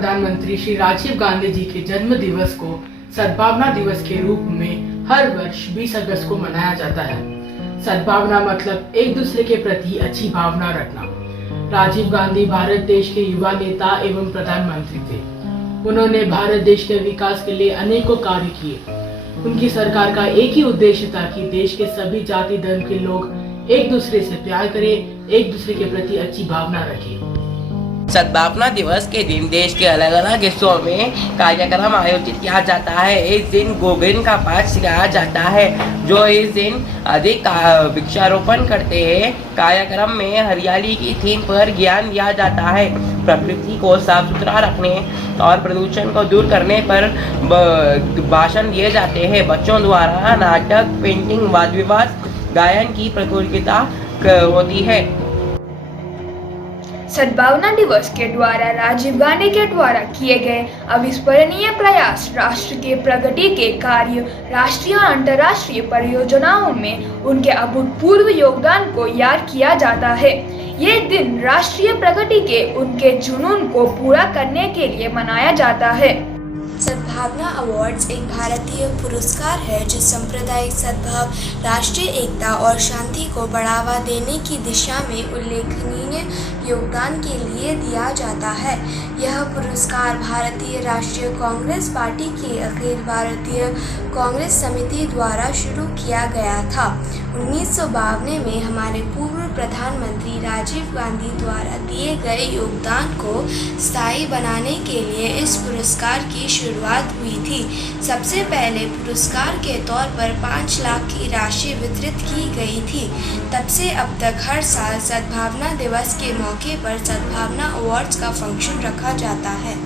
प्रधानमंत्री श्री राजीव गांधी जी के जन्म दिवस को सद्भावना दिवस के रूप में हर वर्ष 20 अगस्त को मनाया जाता है। सद्भावना मतलब एक दूसरे के प्रति अच्छी भावना रखना। राजीव गांधी भारत देश के युवा नेता एवं प्रधानमंत्री थे। उन्होंने भारत देश के विकास के लिए अनेकों कार्य किए। उनकी सरकार का एक ही उद्देश्य था कि देश के सभी जाति धर्म के लोग एक दूसरे से प्यार करें, एक दूसरे के प्रति अच्छी भावना रखें। सद्भावना दिवस के दिन देश के अलग अलग हिस्सों में कार्यक्रम आयोजित किया जाता है। इस दिन गोविंद का पाठ सिखाया जाता है, जो इस दिन अधिक वृक्षारोपण करते हैं। कार्यक्रम में हरियाली की थीम पर ज्ञान दिया जाता है। प्रकृति को साफ सुथरा रखने और प्रदूषण को दूर करने पर भाषण दिए जाते हैं। बच्चों द्वारा नाटक, पेंटिंग, वाद विवाद, गायन की प्रतियोगिता होती है। सद्भावना दिवस के द्वारा राजीव गांधी के द्वारा किए गए अविस्मरणीय प्रयास, राष्ट्र के प्रगति के कार्य, राष्ट्रीय और अंतर्राष्ट्रीय परियोजनाओं में उनके अभूतपूर्व योगदान को याद किया जाता है। ये दिन राष्ट्रीय प्रगति के उनके जुनून को पूरा करने के लिए मनाया जाता है। सद्भावना अवार्ड्स एक भारतीय पुरस्कार है जो सांप्रदायिक सद्भाव, राष्ट्रीय एकता और शांति को बढ़ावा देने की दिशा में उल्लेखनीय योगदान के लिए दिया जाता है। यह पुरस्कार भारतीय राष्ट्रीय कांग्रेस पार्टी की अखिल भारतीय कांग्रेस समिति द्वारा शुरू किया गया था। 1952 में हमारे पूर्व प्रधानमंत्री राजीव गांधी द्वारा दिए गए योगदान को स्थायी बनाने के लिए इस पुरस्कार की शुरुआत हुई थी। सबसे पहले पुरस्कार के तौर पर 5 लाख की राशि वितरित की गई थी। तब से अब तक हर साल सद्भावना दिवस के मौके पर सद्भावना अवार्ड्स का फंक्शन रखा जाता है।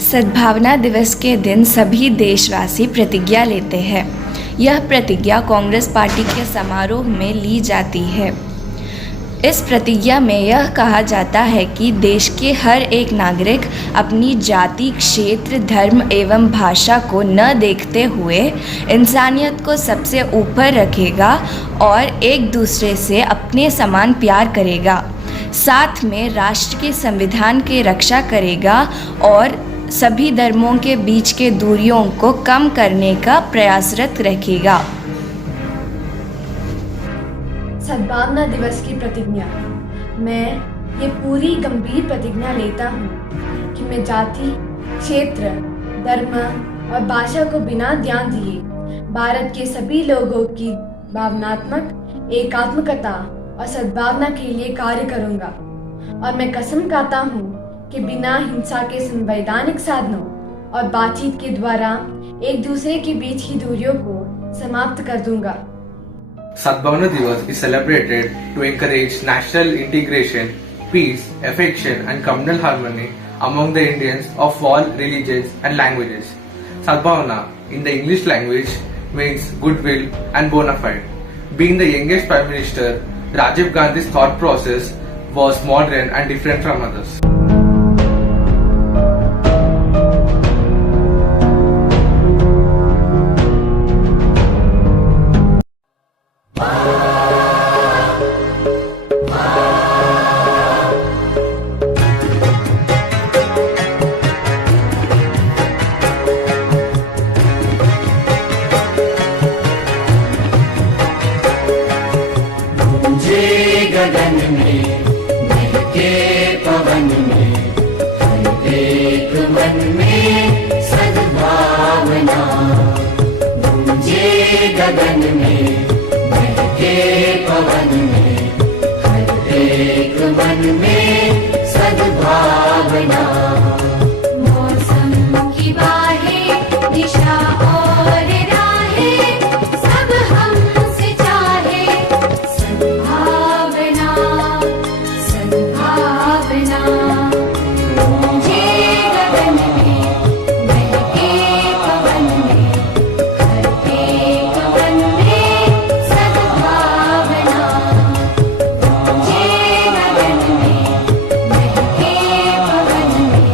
सद्भावना दिवस के दिन सभी देशवासी प्रतिज्ञा लेते हैं। यह प्रतिज्ञा कांग्रेस पार्टी के समारोह में ली जाती है। इस प्रतिज्ञा में यह कहा जाता है कि देश के हर एक नागरिक अपनी जाति, क्षेत्र, धर्म एवं भाषा को न देखते हुए इंसानियत को सबसे ऊपर रखेगा और एक दूसरे से अपने समान प्यार करेगा। साथ में राष्ट्र के संविधान की रक्षा करेगा और सभी धर्मों के बीच के दूरियों को कम करने का प्रयासरत रखेगा। सद्भावना दिवस की प्रतिज्ञा। मैं ये पूरी गंभीर प्रतिज्ञा लेता हूँ कि मैं जाति, क्षेत्र, धर्म और भाषा को बिना ध्यान दिए भारत के सभी लोगों की भावनात्मक एकात्मकता और सद्भावना के लिए कार्य करूँगा। और मैं कसम खाता हूँ कि बिना हिंसा के संवैधानिक साधनों और बातचीत के द्वारा एक दूसरे के बीच की दूरियों को समाप्त कर दूंगा। Sadbhavana Divas is celebrated to encourage national integration, peace, affection and communal harmony among the Indians of all religions and languages. Sadbhavana in the English language means goodwill and bona fide. Being the youngest Prime Minister, Rajiv Gandhi's thought process was modern and different from others. गगन में महके पवन में हर एक मन में सद्भावना। गूंजे गगन में महके पवन में हर एक मन में सद्भावना। मौसम की बाहें, दिशा और राहें सब हमसे चाहे सद्भावना, सद्भावना। गूंजे गगन में महके पवन में हर एक मन में सद्भावना। गूंजे गगन में महके पवन में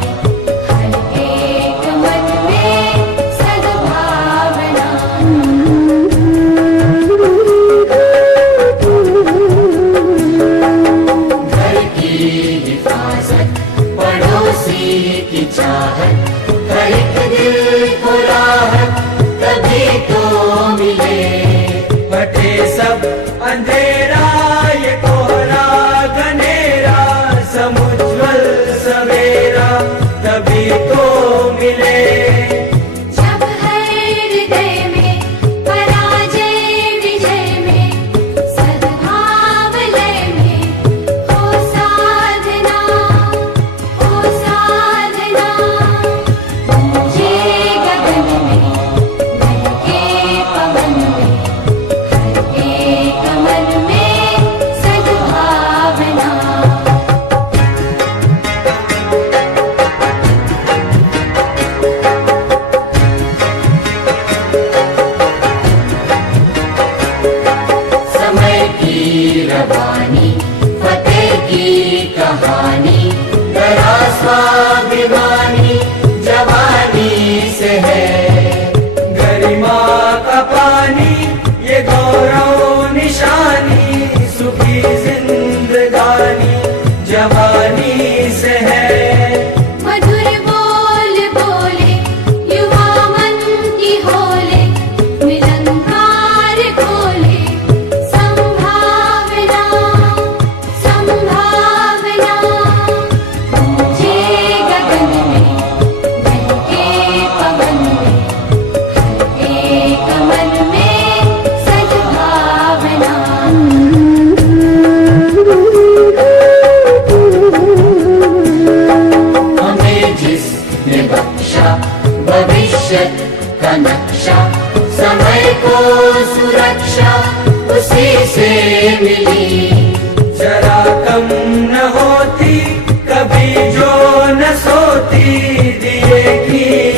भविष्यत का नक्शा, समय को सुरक्षा उसी से मिली। जरा कम न होती कभी जो न सोती दिए की